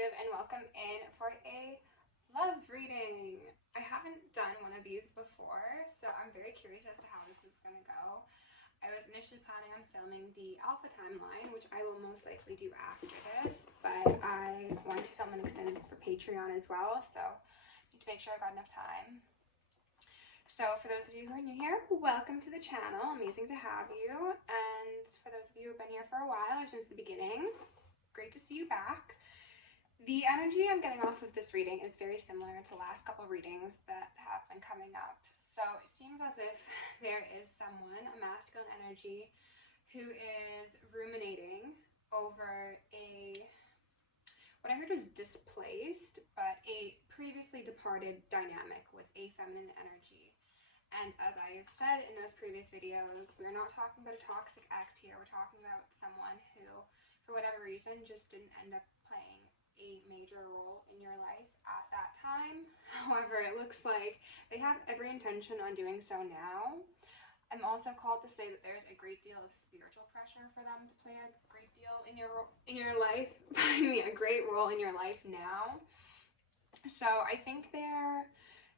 Collective, and welcome in for a love reading. I haven't done one of these before, so I'm very curious as to how this is going to go. I was initially planning on filming the alpha timeline, which I will most likely do after this, but I want to film an extended for Patreon as well, so I need to make sure I've got enough time. So for those of you who are new here, welcome to the channel. Amazing to have you. And for those of you who have been here for a while or since the beginning, great to see you back. The energy I'm getting off of this reading is very similar to the last couple readings that have been coming up. So it seems as if there is someone, a masculine energy, who is ruminating over what I heard was displaced, but a previously departed dynamic with a feminine energy. And as I have said in those previous videos, we're not talking about a toxic ex here. We're talking about someone who, for whatever reason, just didn't end up playing a major role in your life at that time. However, it looks like they have every intention on doing so now. I'm also called to say that there's a great deal of spiritual pressure for them to play a great deal in your life, pardon me, a great role in your life now. So I think they're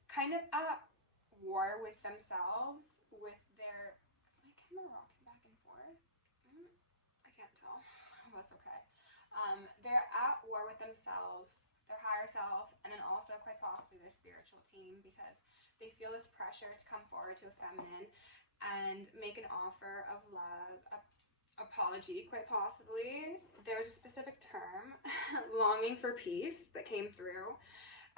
kind of at war with themselves, with their, is my camera rocking back and forth? I can't tell. That's okay. They're at war with themselves, their higher self, and then also quite possibly their spiritual team, because they feel this pressure to come forward to a feminine and make an offer of love, apology, quite possibly. There's a specific term, longing for peace, that came through,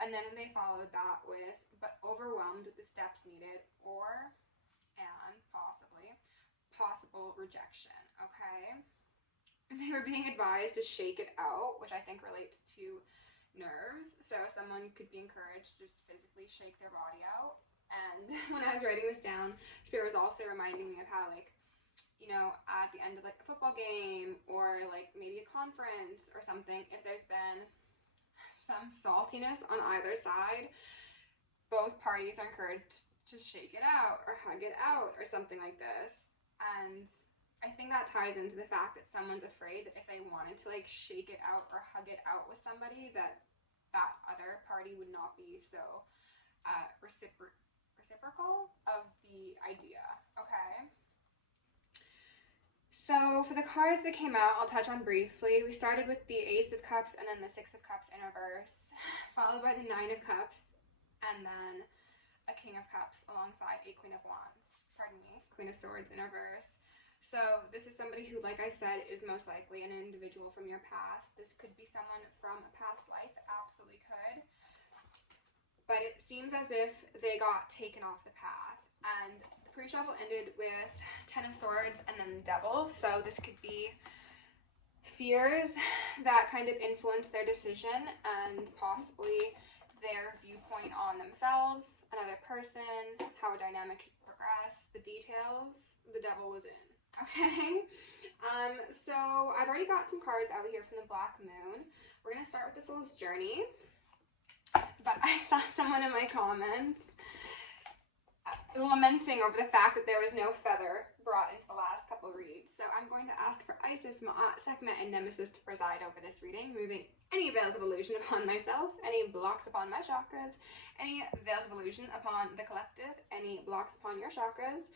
and then they followed that with, but overwhelmed with the steps needed, and possible rejection, okay? They were being advised to shake it out, which I think relates to nerves. So someone could be encouraged to just physically shake their body out. And when I was writing this down, Spirit was also reminding me of how, like, you know, at the end of like a football game or like maybe a conference or something, if there's been some saltiness on either side, both parties are encouraged to shake it out or hug it out or something like this. And I think that ties into the fact that someone's afraid that if they wanted to like shake it out or hug it out with somebody, that other party would not be so reciprocal of the idea, okay? So for the cards that came out, I'll touch on briefly. We started with the Ace of Cups and then the Six of Cups in reverse, followed by the Nine of Cups, and then a King of Cups alongside a Queen of Wands, Queen of Swords in reverse. So this is somebody who, like I said, is most likely an individual from your past. This could be someone from a past life, it absolutely could. But it seems as if they got taken off the path. And the pre-shuffle ended with Ten of Swords and then the Devil. So this could be fears that kind of influence their decision and possibly their viewpoint on themselves, another person, how a dynamic should progress, the details. The Devil was in. Okay, so I've already got some cards out here from the Black Moon. We're going to start with the Soul's Journey, but I saw someone in my comments lamenting over the fact that there was no feather brought into the last couple reads. So I'm going to ask for Isis, Ma'at, Sekhmet, and Nemesis to preside over this reading, removing any veils of illusion upon myself, any blocks upon my chakras, any veils of illusion upon the collective, any blocks upon your chakras,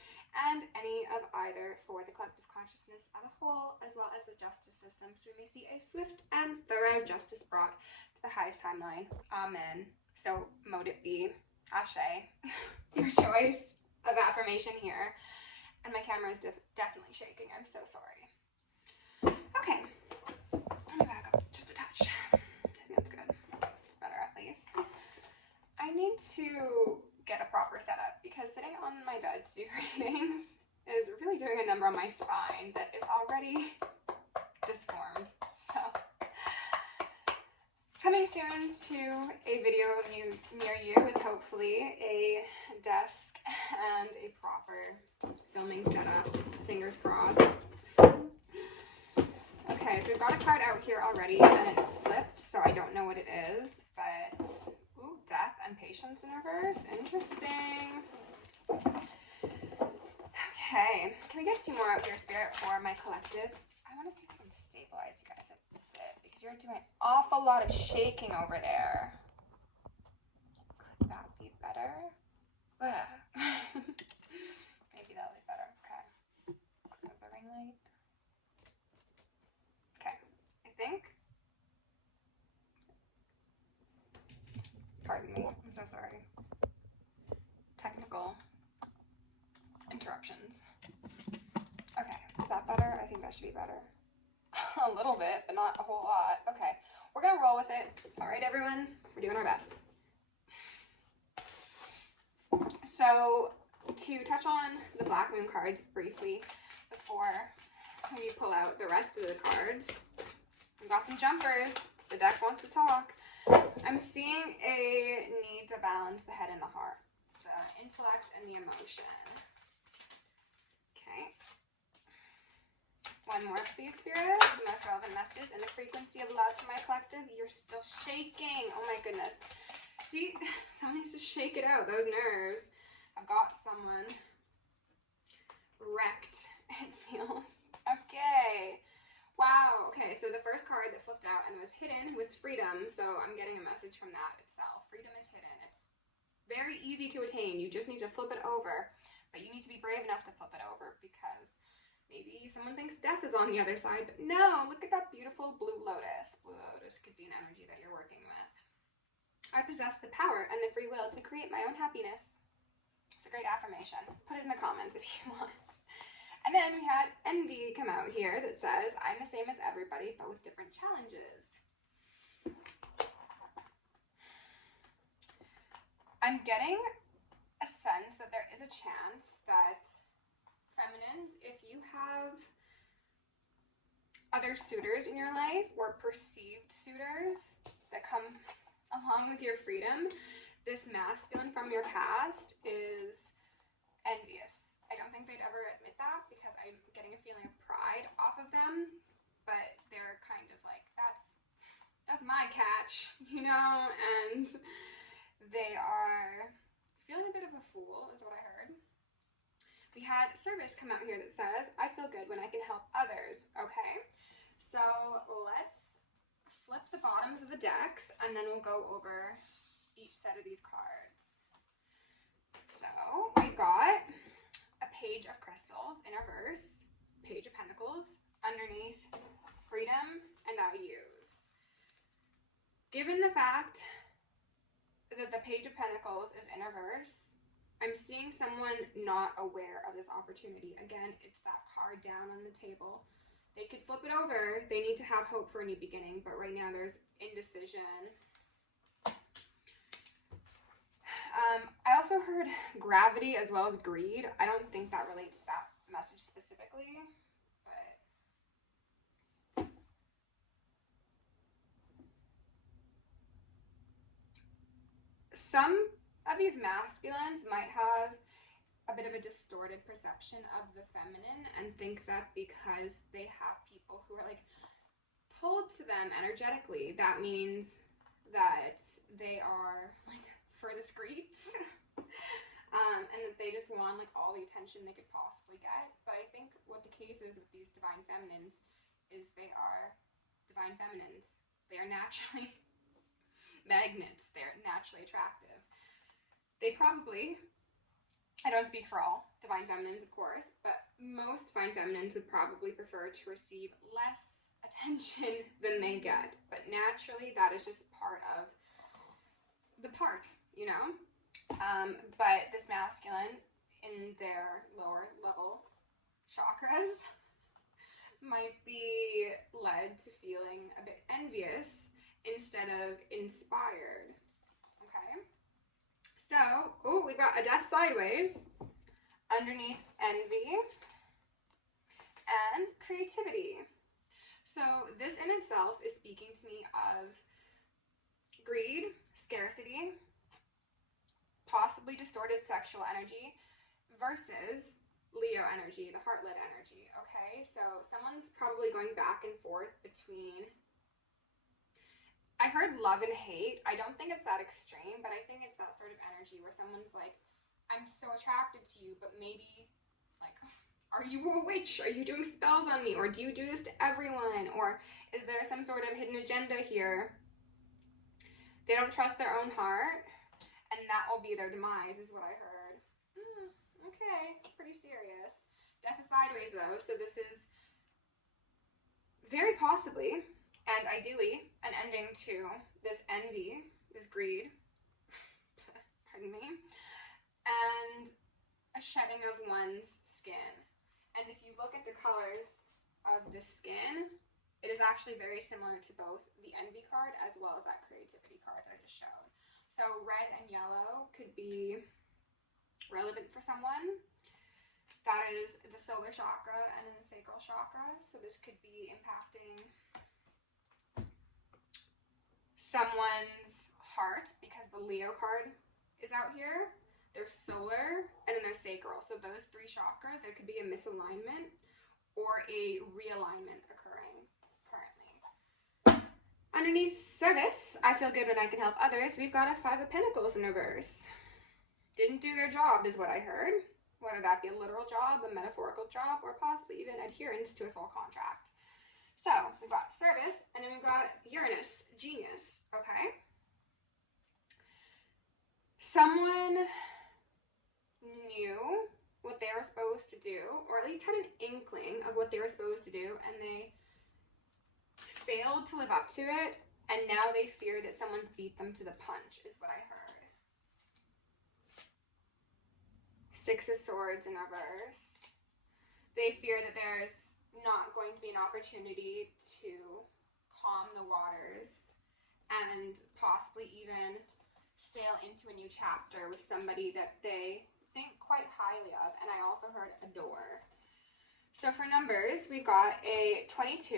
and any of either for the collective consciousness as a whole, as well as the justice system, so we may see a swift and thorough justice brought to the highest timeline. Amen. So mote it be. Ashe. Your choice of affirmation here. And my camera is definitely shaking. I'm so sorry. Okay. Let me back up just a touch. I think that's good. It's better at least. I need to get a proper setup because sitting on my bed to do readings is really doing a number on my spine that is already disformed. So coming soon to a video near you is hopefully a desk and a proper filming setup. Fingers crossed. Okay, so we've got a card out here already and it flipped, so I don't know what it is, but ooh, Death and Patience in reverse. Interesting. Okay, can we get two more out here, Spirit, for my collective? I want to see if I can stabilize you guys a bit because Because you're doing an awful lot of shaking over there. Could that be better? Maybe that'll be better. Okay. Close the ring light. Okay. I think. Pardon me. I'm so sorry. Technical interruptions. Okay. Is that better? I think that should be better. A little bit, but not a whole lot. Okay. We're going to roll with it. All right, everyone. We're doing our best. So, to touch on the Black Moon cards briefly before we pull out the rest of the cards, we've got some jumpers. The deck wants to talk. I'm seeing a need to balance the head and the heart, the intellect and the emotion. Okay. One more, please, Spirit. The most relevant messages in the frequency of love for my collective. You're still shaking. Oh my goodness. See, someone needs to shake it out, those nerves. I've got someone wrecked, it feels. Okay. Wow. Okay, so the first card that flipped out and was hidden was freedom. So I'm getting a message from that itself. Freedom is hidden. It's very easy to attain. You just need to flip it over. But you need to be brave enough to flip it over because maybe someone thinks death is on the other side. But no, look at that beautiful blue lotus. Blue lotus could be an energy that you're working with. I possess the power and the free will to create my own happiness. It's a great affirmation. Put it in the comments if you want. And then we had envy come out here that says, I'm the same as everybody, but with different challenges. I'm getting a sense that there is a chance that feminines, if you have other suitors in your life or perceived suitors that come along with your freedom, this masculine from your past is envious. I don't think they'd ever admit that because I'm getting a feeling of pride off of them, but they're kind of like, that's my catch, you know, and they are feeling a bit of a fool is what I heard. We had service come out here that says, I feel good when I can help others. Okay, so let's flip the bottoms of the decks and then we'll go over each set of these cards. So we've got a page of crystals in reverse, page of pentacles, underneath freedom and values. Given the fact that the page of pentacles is in reverse, I'm seeing someone not aware of this opportunity. Again, it's that card down on the table. They could flip it over. They need to have hope for a new beginning, but right now there's indecision. I also heard gravity as well as greed. I don't think that relates to that message specifically, but some of these masculines might have a bit of a distorted perception of the feminine and think that because they have people who are like pulled to them energetically, that means that they are like for the streets and that they just want like all the attention they could possibly get. But I think what the case is with these divine feminines is they are divine feminines. They are naturally magnets. They're naturally attractive. They probably, I don't speak for all divine feminines of course, but most divine feminines would probably prefer to receive less attention than they get. But naturally that is just part of the part, you know? But this masculine in their lower level chakras might be led to feeling a bit envious instead of inspired. Okay? So, we've got a death sideways underneath envy and creativity. So this in itself is speaking to me of greed, scarcity, possibly distorted sexual energy versus Leo energy, the heart-led energy, okay? So someone's probably going back and forth between, I heard love and hate. I don't think it's that extreme, but I think it's that sort of energy where someone's like, I'm so attracted to you, but maybe like Are you a witch? Are you doing spells on me? Or do you do this to everyone? Or is there some sort of hidden agenda here? They don't trust their own heart, and that will be their demise, is what I heard. Okay, it's pretty serious. Death is sideways, though, so this is very possibly, and ideally, an ending to this envy, this greed, pardon me, and a shedding of one's skin. And if you look at the colors of the skin, it is actually very similar to both the envy card as well as that creativity card that I just showed. So red and yellow could be relevant for someone. That is the solar chakra and then the sacral chakra. So this could be impacting someone's heart because the Leo card is out here. There's solar and then there's sacral. So those three chakras, there could be a misalignment or a realignment occurring currently. Underneath service, I feel good when I can help others. We've got a 5 of Pentacles in reverse. Didn't do their job is what I heard. Whether that be a literal job, a metaphorical job, or possibly even adherence to a soul contract. So we've got service, and then we've got Uranus, genius, okay? Someone knew what they were supposed to do, or at least had an inkling of what they were supposed to do, and they failed to live up to it, and now they fear that someone's beat them to the punch, is what I heard. 6 of Swords in reverse. They fear that there's not going to be an opportunity to calm the waters and possibly even sail into a new chapter with somebody that they think quite highly of. And I also heard adore. So for numbers, we've got a 22,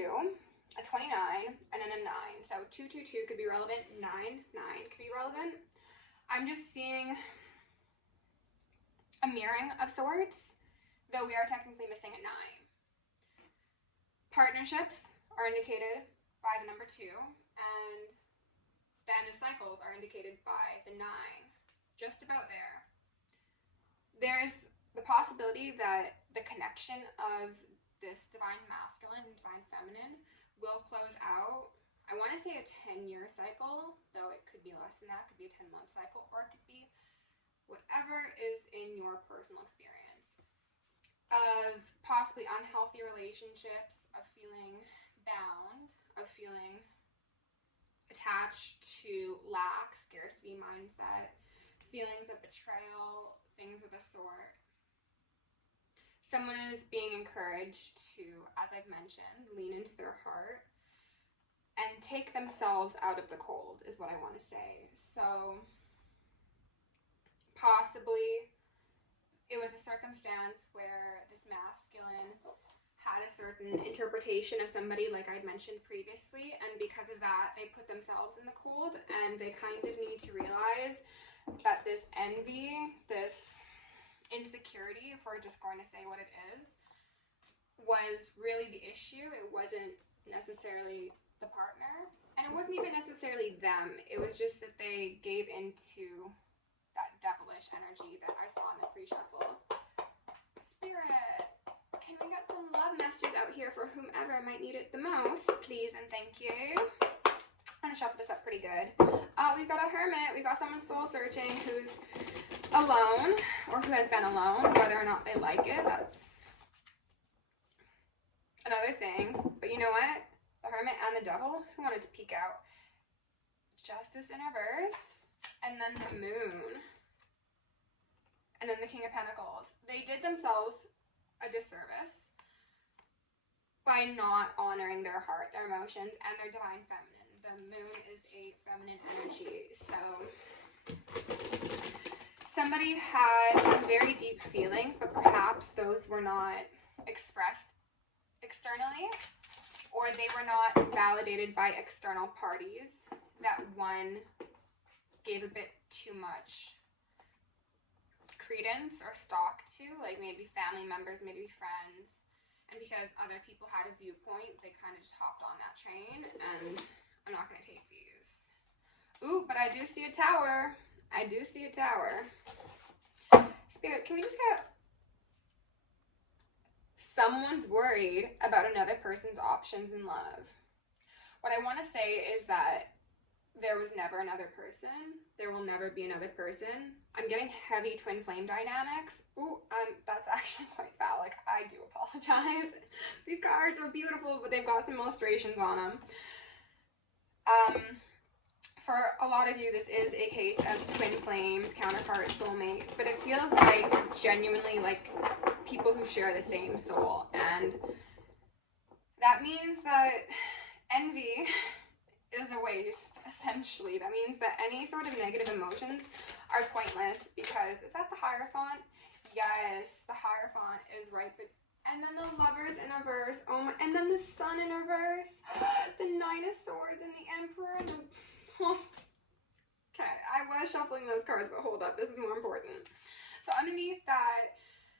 a 29, and then a 9. So 222 could be relevant, 9 could be relevant. I'm just seeing a mirroring of swords, though we are technically missing a 9. Partnerships are indicated by the number 2, and the end of cycles are indicated by the 9. Just about there. There's the possibility that the connection of this divine masculine and divine feminine will close out. I want to say a 10-year cycle, though it could be less than that. It could be a 10-month cycle, or it could be whatever is in your personal experience of possibly unhealthy relationships, of feeling bound, of feeling attached to lack, scarcity mindset, feelings of betrayal, things of the sort. Someone is being encouraged to, as I've mentioned, lean into their heart and take themselves out of the cold, is what I want to say. So possibly it was a circumstance where this masculine had a certain interpretation of somebody, like I'd mentioned previously, and because of that, they put themselves in the cold, and they kind of need to realize that this envy, this insecurity, if we're just going to say what it is, was really the issue. It wasn't necessarily the partner, and it wasn't even necessarily them. It was just that they gave into that devilish energy that I saw in the pre-shuffle. Spirit, can we get some love messages out here for whomever might need it the most, please and thank you. I'm gonna shuffle this up pretty good. We've got a hermit. We've got someone soul searching who's alone, or who has been alone. Whether or not they like it, that's another thing. But you know what? The hermit and the devil, who wanted to peek out? Justice in reverse. And then the moon. And then the King of Pentacles. They did themselves a disservice by not honoring their heart, their emotions, and their divine feminine. The moon is a feminine energy. So somebody had some very deep feelings, but perhaps those were not expressed externally, or they were not validated by external parties. That one gave a bit too much credence or stock to, like maybe family members, maybe friends, and because other people had a viewpoint, they kind of just hopped on that train, and I'm not going to take these. Ooh, but I do see a tower. I do see a tower. Spirit, can we just get Someone's worried about another person's options in love. What I want to say is that there was never another person. There will never be another person. I'm getting heavy twin flame dynamics. Ooh, that's actually quite phallic. I do apologize. These cards are beautiful, but they've got some illustrations on them. For a lot of you, this is a case of twin flames, counterpart, soulmates, but it feels like genuinely like people who share the same soul. And that means that envy is a waste, essentially. That means that any sort of negative emotions are pointless because, is that the Hierophant? Yes, the Hierophant is right. And then the Lovers in reverse. Oh my, and then the Sun in reverse. The Nine of Swords and the Emperor and the... Okay, I was shuffling those cards, but hold up, this is more important. So underneath that,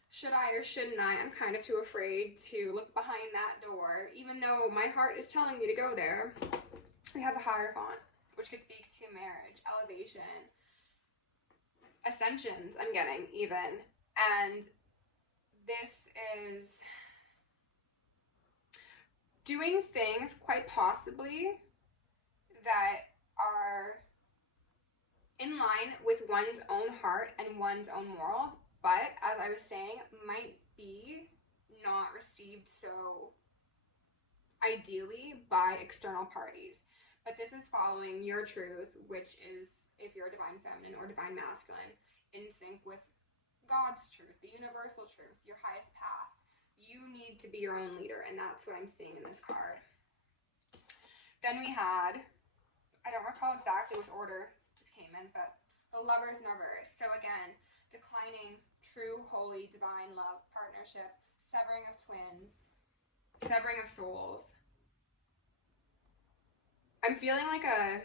should I or shouldn't I, I'm kind of too afraid to look behind that door, even though my heart is telling me to go there. We have the Hierophant, which could speak to marriage, elevation, ascensions, I'm getting even. And this is doing things quite possibly that are in line with one's own heart and one's own morals, but as I was saying, might be not received so ideally by external parties. But this is following your truth, which is, if you're a divine feminine or divine masculine, in sync with God's truth, the universal truth, your highest path. You need to be your own leader, and that's what I'm seeing in this card. Then we had, I don't recall exactly which order this came in, but the Lovers in reverse. So again, declining true, holy, divine love, partnership, severing of twins, severing of souls. I'm feeling like a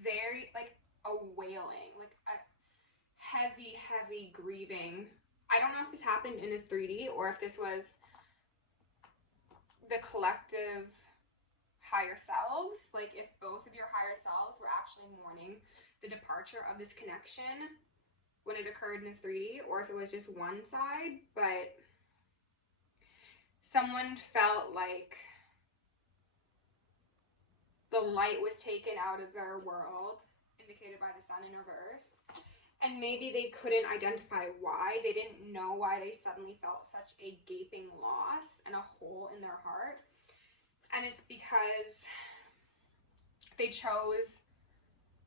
very, like a wailing, like a heavy, heavy grieving. I don't know if this happened in the 3D or if this was the collective higher selves, like if both of your higher selves were actually mourning the departure of this connection when it occurred in the 3D, or if it was just one side, but someone felt like the light was taken out of their world, indicated by the Sun in reverse, and maybe they couldn't identify why. They didn't know why they suddenly felt such a gaping loss and a hole in their heart. And it's because they chose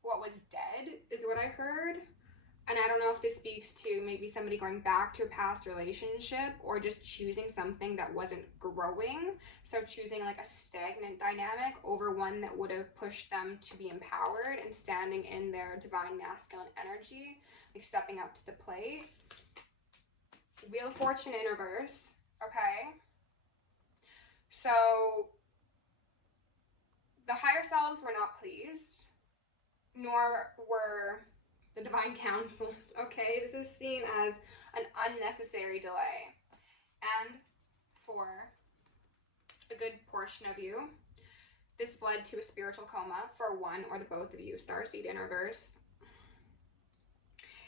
what was dead, is what I heard. And I don't know if this speaks to maybe somebody going back to a past relationship or just choosing something that wasn't growing. So choosing like a stagnant dynamic over one that would have pushed them to be empowered and standing in their divine masculine energy, like stepping up to the plate. Wheel of Fortune in reverse, okay? So the higher selves were not pleased, nor were the divine councils, okay? This is seen as an unnecessary delay. And for a good portion of you, this led to a spiritual coma for one or the both of you. Starseed in reverse.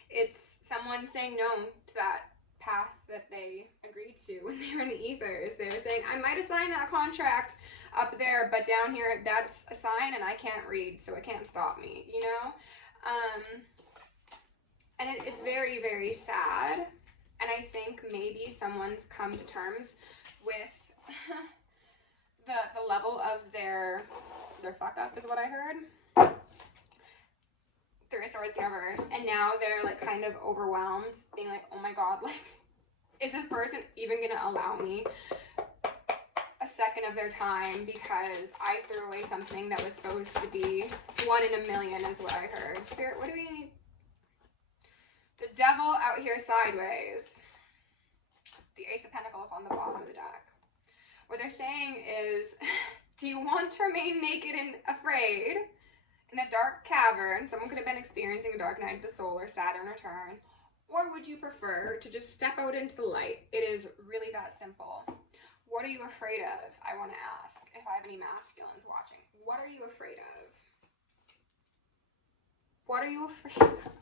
It's someone saying no to that path that they agreed to when they were in the ethers. They were saying, I might have signed that contract up there, but down here, that's a sign and I can't read, so it can't stop me, you know? And it's very, very sad. And I think maybe someone's come to terms with the level of their fuck up is what I heard. Three of Swords in reverse. And now they're like kind of overwhelmed, being like, oh my God, like, is this person even gonna allow me a second of their time because I threw away something that was supposed to be 1 in a million is what I heard. Spirit, what do we need? The Devil out here sideways. The Ace of Pentacles on the bottom of the deck. What they're saying is, do you want to remain naked and afraid in a dark cavern? Someone could have been experiencing a dark night of the soul or Saturn return. Or would you prefer to just step out into the light? It is really that simple. What are you afraid of? I want to ask if I have any masculines watching. What are you afraid of? What are you afraid of?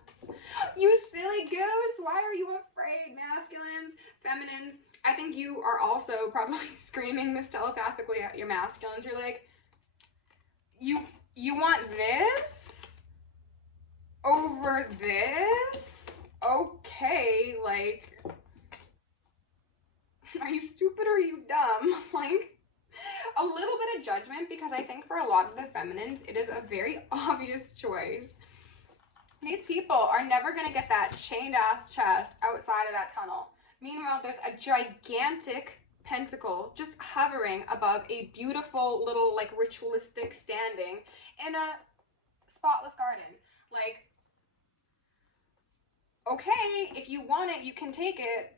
You silly goose! Why are you afraid, masculines, feminines? I think you are also probably screaming this telepathically at your masculines. You're like, you want this over this? Okay, like, are you stupid or are you dumb? Like, a little bit of judgment, because I think for a lot of the feminines, it is a very obvious choice. These people are never going to get that chained ass chest outside of that tunnel. Meanwhile, there's a gigantic pentacle just hovering above a beautiful little, like, ritualistic standing in a spotless garden. Like, okay, if you want it, you can take it,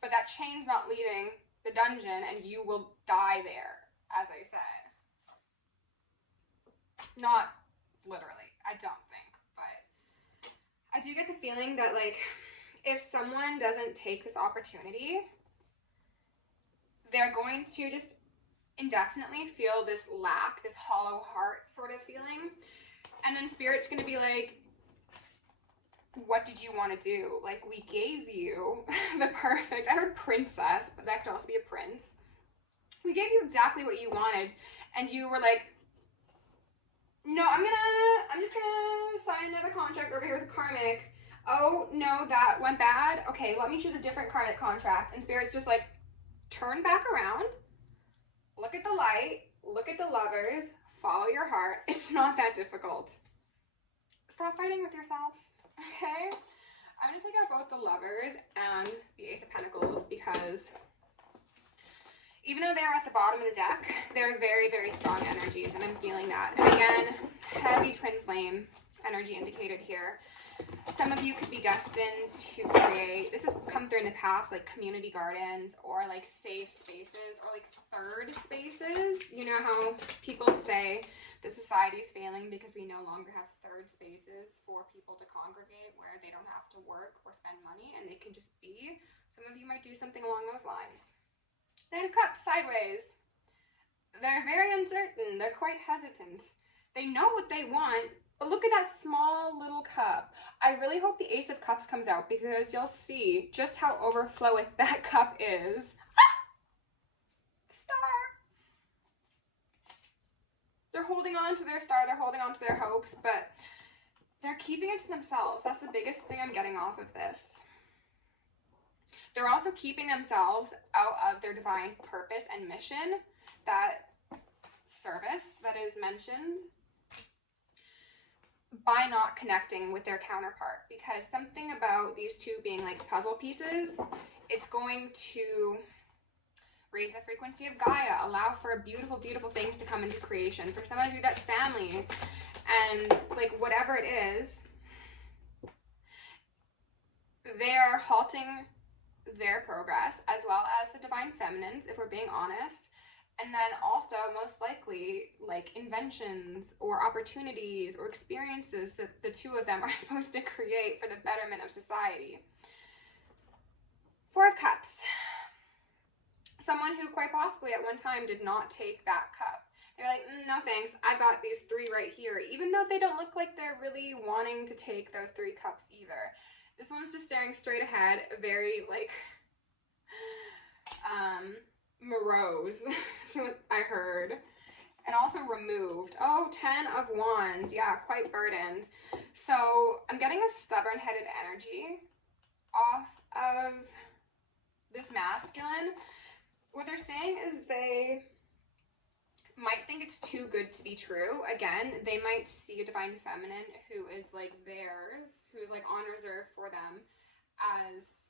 but that chain's not leaving the dungeon and you will die there, as I said. Not literally, I don't think, but I do get the feeling that, like, if someone doesn't take this opportunity, they're going to just indefinitely feel this lack, this hollow heart sort of feeling. And then Spirit's going to be like, what did you want to do? Like, we gave you the perfect, I heard princess, but that could also be a prince. We gave you exactly what you wanted, and you were like, no, I'm just gonna sign another contract over here with Karmic. Oh, no, that went bad. Okay, let me choose a different Karmic contract. And Spirit's just like, turn back around, look at the light, look at the lovers, follow your heart. It's not that difficult. Stop fighting with yourself, okay? I'm going to take out both the lovers and the Ace of Pentacles, because even though they're at the bottom of the deck, they're very, very strong energies, and I'm feeling that. And again, heavy twin flame energy indicated here. Some of you could be destined to create, this has come through in the past, like community gardens or like safe spaces or like third spaces. You know how people say the society is failing because we no longer have third spaces for people to congregate where they don't have to work or spend money and they can just be. Some of you might do something along those lines. Then Cups sideways. They're very uncertain. They're quite hesitant. They know what they want, but look at that small little cup. I really hope the Ace of Cups comes out, because you'll see just how overflowing that cup is. Ah! Star! They're holding on to their star. They're holding on to their hopes, but they're keeping it to themselves. That's the biggest thing I'm getting off of this. They're also keeping themselves out of their divine purpose and mission, that service that is mentioned, by not connecting with their counterpart. Because something about these two being like puzzle pieces, it's going to raise the frequency of Gaia, allow for beautiful, beautiful things to come into creation. For some of you, that's families, and like whatever it is, they're halting their progress, as well as the divine feminines, if we're being honest. And then also, most likely, like inventions or opportunities or experiences that the two of them are supposed to create for the betterment of society. Four of Cups. Someone who quite possibly at one time did not take that cup. They're like, no thanks, I've got these three right here. Even though they don't look like they're really wanting to take those three cups either. This one's just staring straight ahead, very like, morose, is what I heard. And also removed. Oh, 10 of Wands. Yeah, quite burdened. So I'm getting a stubborn-headed energy off of this masculine. What they're saying is they might think it's too good to be true. Again, they might see a divine feminine who is like theirs, who's like on reserve for them, as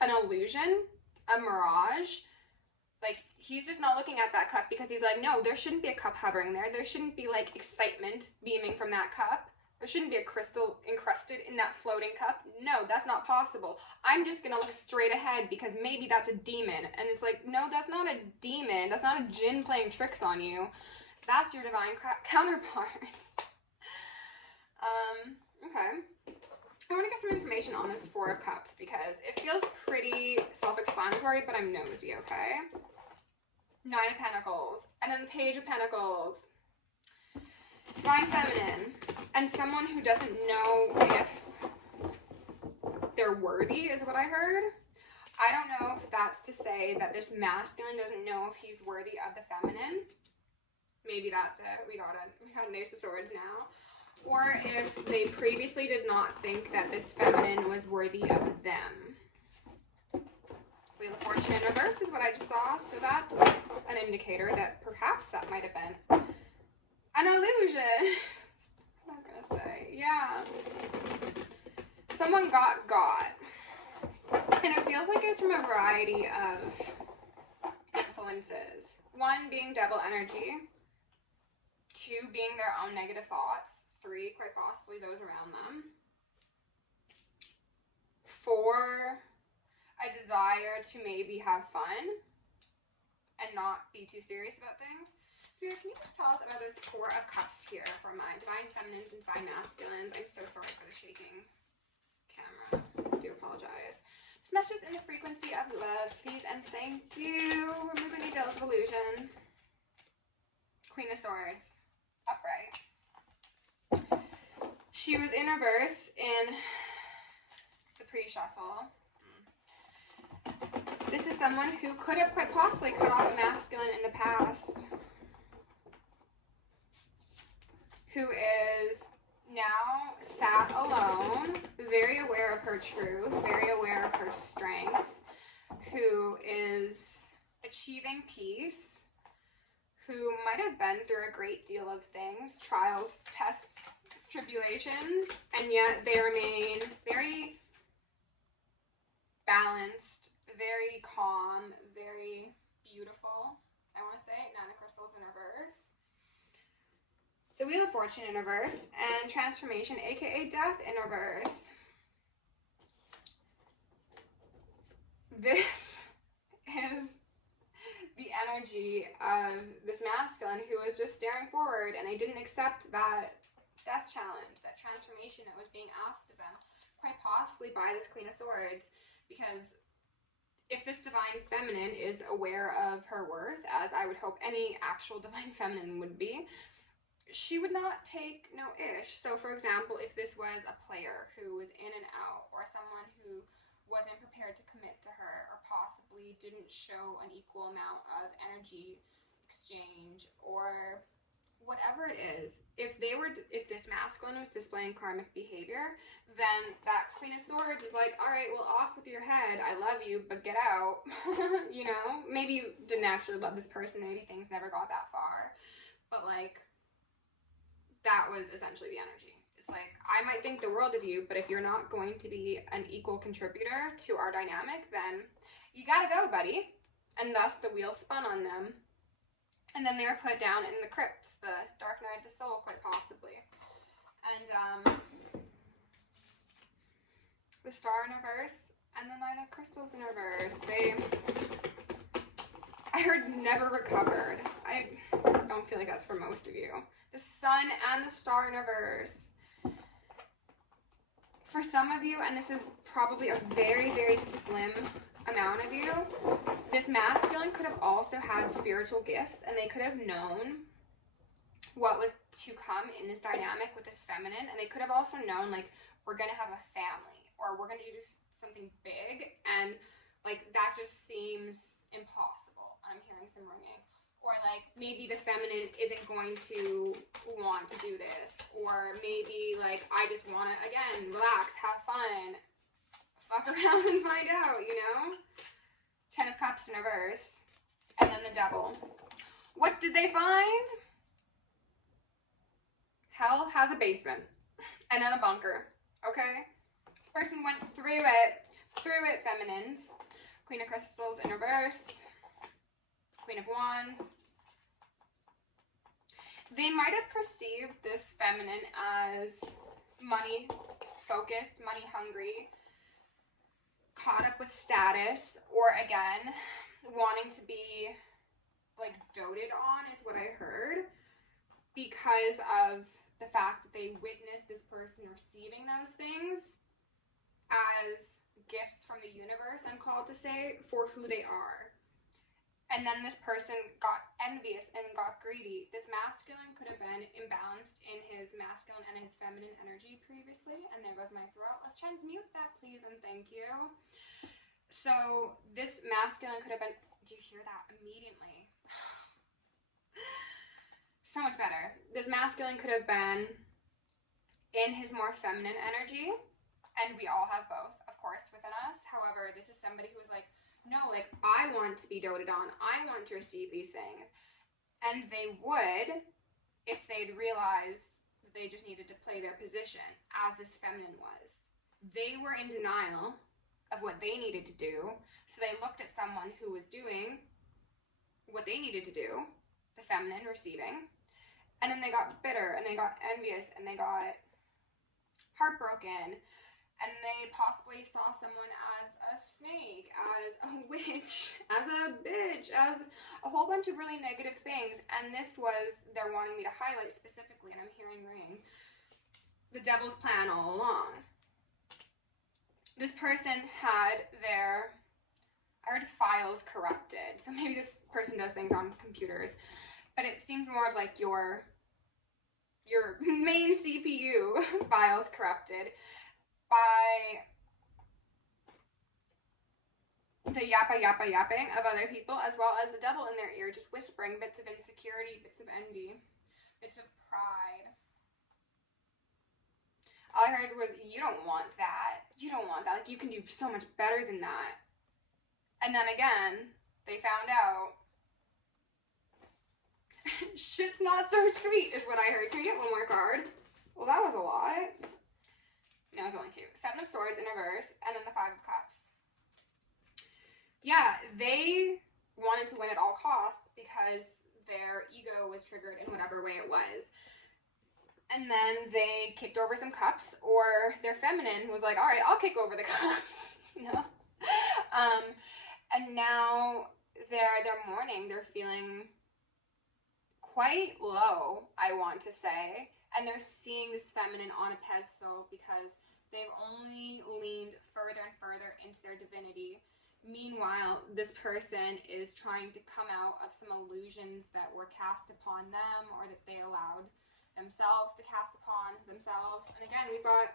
an illusion, a mirage. Like, he's just not looking at that cup because he's like, no, there shouldn't be a cup hovering there. There shouldn't be like excitement beaming from that cup. There shouldn't be a crystal encrusted in that floating cup. No, that's not possible. I'm just gonna look straight ahead because maybe that's a demon. And it's like, no, that's not a demon. That's not a djinn playing tricks on you. That's your divine counterpart. Okay. I want to get some information on this Four of Cups because it feels pretty self-explanatory, but I'm nosy, okay? Nine of Pentacles. And then the Page of Pentacles. Divine Feminine. And someone who doesn't know if they're worthy is what I heard. I don't know if that's to say that this masculine doesn't know if he's worthy of the feminine. Maybe that's it. We got an Ace of Swords now. Or if they previously did not think that this feminine was worthy of them. Wheel of Fortune in reverse is what I just saw. So that's an indicator that perhaps that might have been an illusion. I'm not gonna say. Yeah. Someone got. And it feels like it's from a variety of influences. One being devil energy. Two being their own negative thoughts. Three, quite possibly those around them. Four, a desire to maybe have fun and not be too serious about things. Spirit, can you please tell us about this Four of Cups here for my divine feminines and divine masculines? I'm so sorry for the shaking camera. I do apologize. Just messages in the frequency of love, please and thank you. Remove any veils of illusion. Queen of Swords. Upright. She was in reverse in the pre-shuffle. This is someone who could have quite possibly cut off a masculine in the past, who is now sat alone, very aware of her truth, very aware of her strength, who is achieving peace, who might have been through a great deal of things, trials, tests, tribulations, and yet they remain very balanced, very calm, very beautiful. I want to say Nine of Crystals in reverse. The Wheel of Fortune in reverse, and Transformation, aka Death, in reverse. This is the energy of this masculine who was just staring forward, and they didn't accept that death challenge, that transformation that was being asked of them, quite possibly by this Queen of Swords, because if this divine feminine is aware of her worth, as I would hope any actual divine feminine would be, she would not take no ish. So for example, if this was a player who was in and out, or someone who wasn't prepared to commit to her, or possibly didn't show an equal amount of energy exchange, or whatever it is, if this masculine was displaying karmic behavior, then that Queen of Swords is like, all right, well, off with your head. I love you, but get out. You know, maybe you didn't actually love this person. Maybe things never got that far, but like, that was essentially the energy. It's like, I might think the world of you, but if you're not going to be an equal contributor to our dynamic, then you gotta go, buddy. And thus the wheel spun on them. And then they were put down in the crypts, the Dark Night of the Soul, quite possibly. And the Star in reverse, and the Nine of Crystals in reverse. I heard never recovered. I don't feel like that's for most of you. The Sun and the Star in reverse. For some of you, and this is probably a very, very slim amount of you, this masculine could have also had spiritual gifts, and they could have known what was to come in this dynamic with this feminine, and they could have also known, like, we're gonna have a family, or we're gonna do something big, and like that just seems impossible. I'm hearing some ringing. Or like, maybe the feminine isn't going to want to do this. Or maybe like, I just want to, again, relax, have fun, fuck around and find out, you know? Ten of Cups in reverse. And then the Devil. What did they find? Hell has a basement. And then a bunker. Okay? This person went through it, feminines. Queen of Crystals in reverse. Queen of Wands. They might have perceived this feminine as money focused, money hungry, caught up with status, or again, wanting to be like doted on is what I heard, because of the fact that they witnessed this person receiving those things as gifts from the universe, I'm called to say, for who they are. And then this person got envious and got greedy. This masculine could have been imbalanced in his masculine and his feminine energy previously. And there goes my throat. Let's transmute that, please, and thank you. So this masculine could have been, do you hear that immediately? So much better. This masculine could have been in his more feminine energy. And we all have both, of course, within us. However, this is somebody who was like, no, like, I want to be doted on. I want to receive these things. And they would if they'd realized that they just needed to play their position as this feminine was. They were in denial of what they needed to do. So they looked at someone who was doing what they needed to do, the feminine receiving. And then they got bitter and they got envious and they got heartbroken. And they possibly saw someone as a snake, as a witch, as a bitch, as a whole bunch of really negative things. And this was, they're wanting me to highlight specifically, and I'm hearing ring, the devil's plan all along. This person had their, I heard files corrupted. So maybe this person does things on computers. But it seems more of like your main CPU files corrupted by the yapping of other people, as well as the devil in their ear, just whispering bits of insecurity, bits of envy, bits of pride. All I heard was, you don't want that. You don't want that. Like, you can do so much better than that. And then again, they found out shit's not so sweet is what I heard. Can we get one more card? Well, that was a lot. No, it was only 2. 7 of Swords in reverse, and then the 5 of Cups. Yeah, they wanted to win at all costs because their ego was triggered in whatever way it was. And then they kicked over some cups, or their feminine was like, all right, I'll kick over the cups, you know? And now they're mourning. They're feeling quite low, I want to say. And they're seeing this feminine on a pedestal because they've only leaned further and further into their divinity. Meanwhile, this person is trying to come out of some illusions that were cast upon them, or that they allowed themselves to cast upon themselves. And again, we've got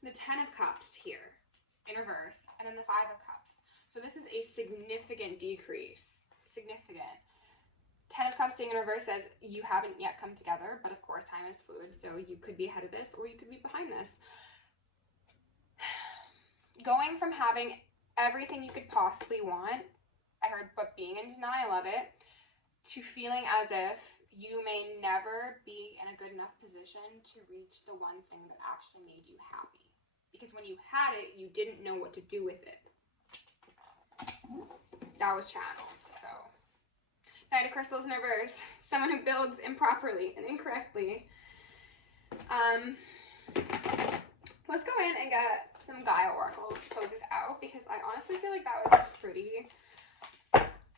the 10 of Cups here in reverse, and then the 5 of Cups. So this is a significant decrease. Significant. 10 of Cups being in reverse says you haven't yet come together, but of course time is fluid, so you could be ahead of this or you could be behind this. Going from having everything you could possibly want, I heard, but being in denial of it, to feeling as if you may never be in a good enough position to reach the one thing that actually made you happy. Because when you had it, you didn't know what to do with it. That was channeled, so. Knight of Crystals in reverse. Someone who builds improperly and incorrectly. Let's go in and get some Gaia oracles to close this out, because I honestly feel like that was pretty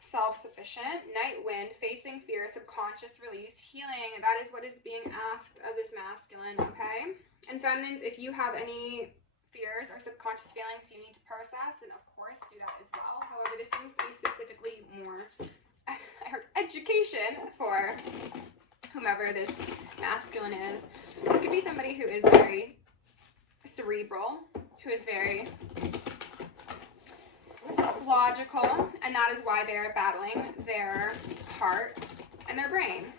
self-sufficient. Night Wind, facing fear, subconscious release, healing. That is what is being asked of this masculine, okay? And feminines, if you have any fears or subconscious feelings you need to process, then of course do that as well. However, this seems to be specifically more education for whomever this masculine is. This could be somebody who is very cerebral, who is very logical, and that is why they're battling their heart and their brain.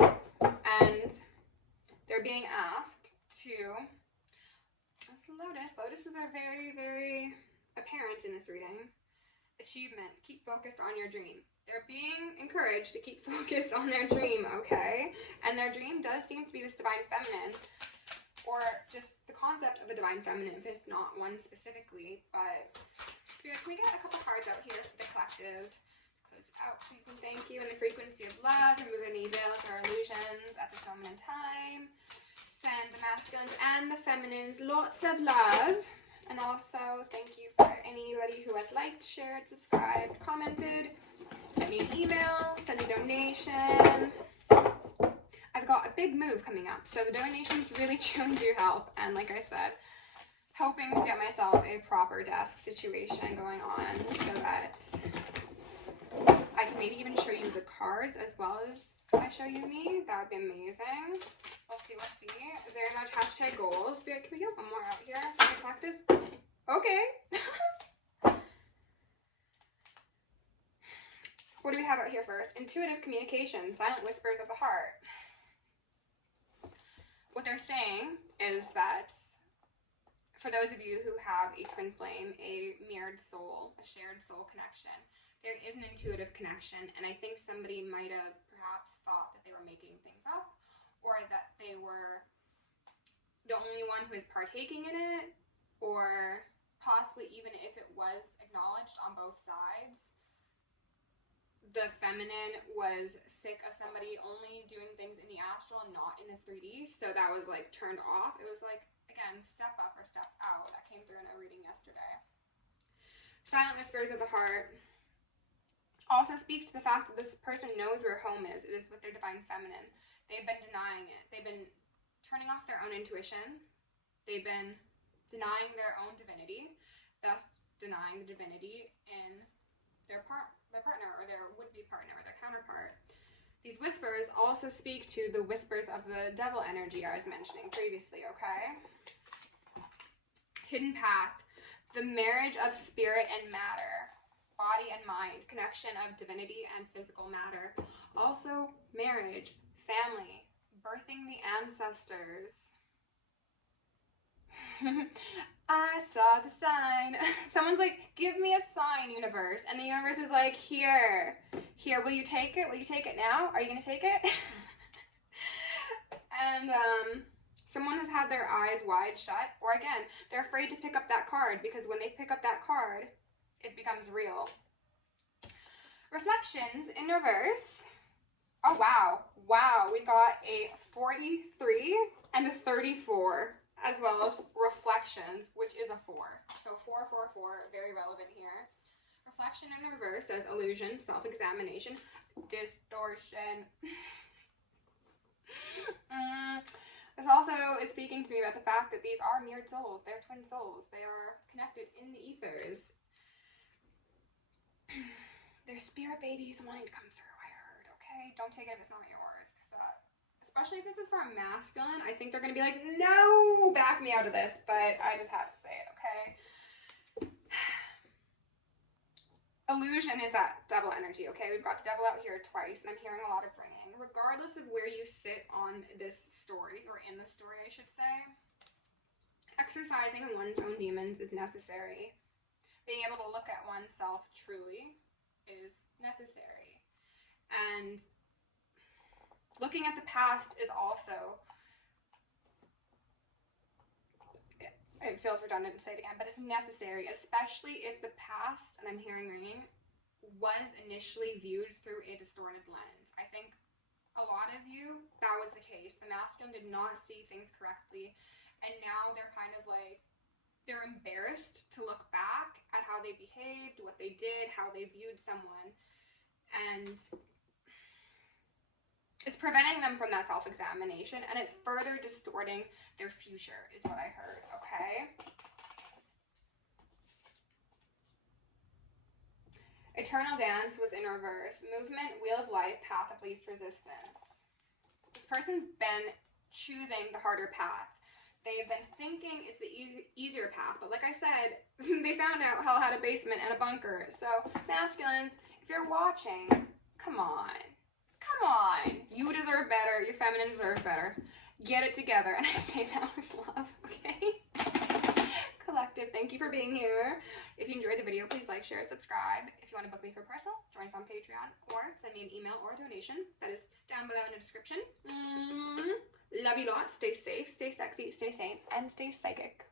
And they're being asked to, that's Lotus. Lotuses are very, very apparent in this reading. Achievement. Keep focused on your dream. They're being encouraged to keep focused on their dream, okay? And their dream does seem to be this divine feminine, or just the concept of the divine feminine, if it's not one specifically. But Spirit, can we get a couple cards out here for the collective? Close it out, please and thank you. And the frequency of love, remove any veils or illusions at this moment in time. Send the masculines and the feminines lots of love. And also, thank you for anybody who has liked, shared, subscribed, commented, sent me an email, sent a donation. I've got a big move coming up, so the donations really truly do help. And like I said, hoping to get myself a proper desk situation going on so that I can maybe even show you the cards as well as I show you me. That would be amazing. We'll see, we'll see. Very much hashtag goals. Can we get one more out here for the collective? Okay. What do we have out here first? Intuitive communication, silent whispers of the heart. What they're saying is that for those of you who have a twin flame, a mirrored soul, a shared soul connection, there is an intuitive connection, and I think somebody might have perhaps thought that they were making things up, or that they were the only one who is partaking in it, or possibly even if it was acknowledged on both sides, the feminine was sick of somebody only doing things in the astral and not in the 3D, so that was like turned off. It was like, again, step up or step out. That came through in a reading yesterday. Silent whispers of the heart also speak to the fact that this person knows where home is. It is with their divine feminine. They've been denying it. They've been turning off their own intuition. They've been denying their own divinity, thus denying the divinity in their partner or their would-be partner or their counterpart. These whispers also speak to the whispers of the devil energy I was mentioning previously, okay? Hidden path, the marriage of spirit and matter, body and mind, connection of divinity and physical matter. Also marriage, family, birthing the ancestors. I saw the sign. Someone's like, give me a sign, universe. And the universe is like, here, will you take it? Will you take it now? Are you going to take it? And someone has had their eyes wide shut. Or again, they're afraid to pick up that card because when they pick up that card, it becomes real. Reflections in reverse. Oh, wow. Wow, we got a 43 and a 34. As well as reflections, which is a 4. So 4, 4, 4, very relevant here. Reflection in reverse says illusion, self-examination, distortion. This also is speaking to me about the fact that these are mirrored souls. They're twin souls. They are connected in the ethers. They're spirit babies wanting to come through, I heard, okay? Don't take it if it's not yours, because especially if this is for a masculine, I think they're going to be like, no, back me out of this, but I just had to say it, okay? Illusion is that devil energy, okay? We've got the devil out here twice, and I'm hearing a lot of bringing. Regardless of where you sit on this story, or in the story, I should say, exercising one's own demons is necessary. Being able to look at oneself truly is necessary. And looking at the past is also, it feels redundant to say it again, but it's necessary, especially if the past, and I'm hearing ringing, was initially viewed through a distorted lens. I think a lot of you, that was the case. The masculine did not see things correctly, and now they're kind of like, they're embarrassed to look back at how they behaved, what they did, how they viewed someone, and it's preventing them from that self-examination, and it's further distorting their future, is what I heard, okay? Eternal Dance was in reverse. Movement, Wheel of Life, Path of Least Resistance. This person's been choosing the harder path. They've been thinking it's the easier path, but like I said, they found out hell had a basement and a bunker. So, masculines, if you're watching, come on. Come on. You deserve better. Your feminine deserves better. Get it together. And I say that with love, okay? Collective, thank you for being here. If you enjoyed the video, please like, share, subscribe. If you want to book me for personal, join us on Patreon or send me an email or a donation. That is down below in the description. Love you lots. Stay safe, stay sexy, stay sane, and stay psychic.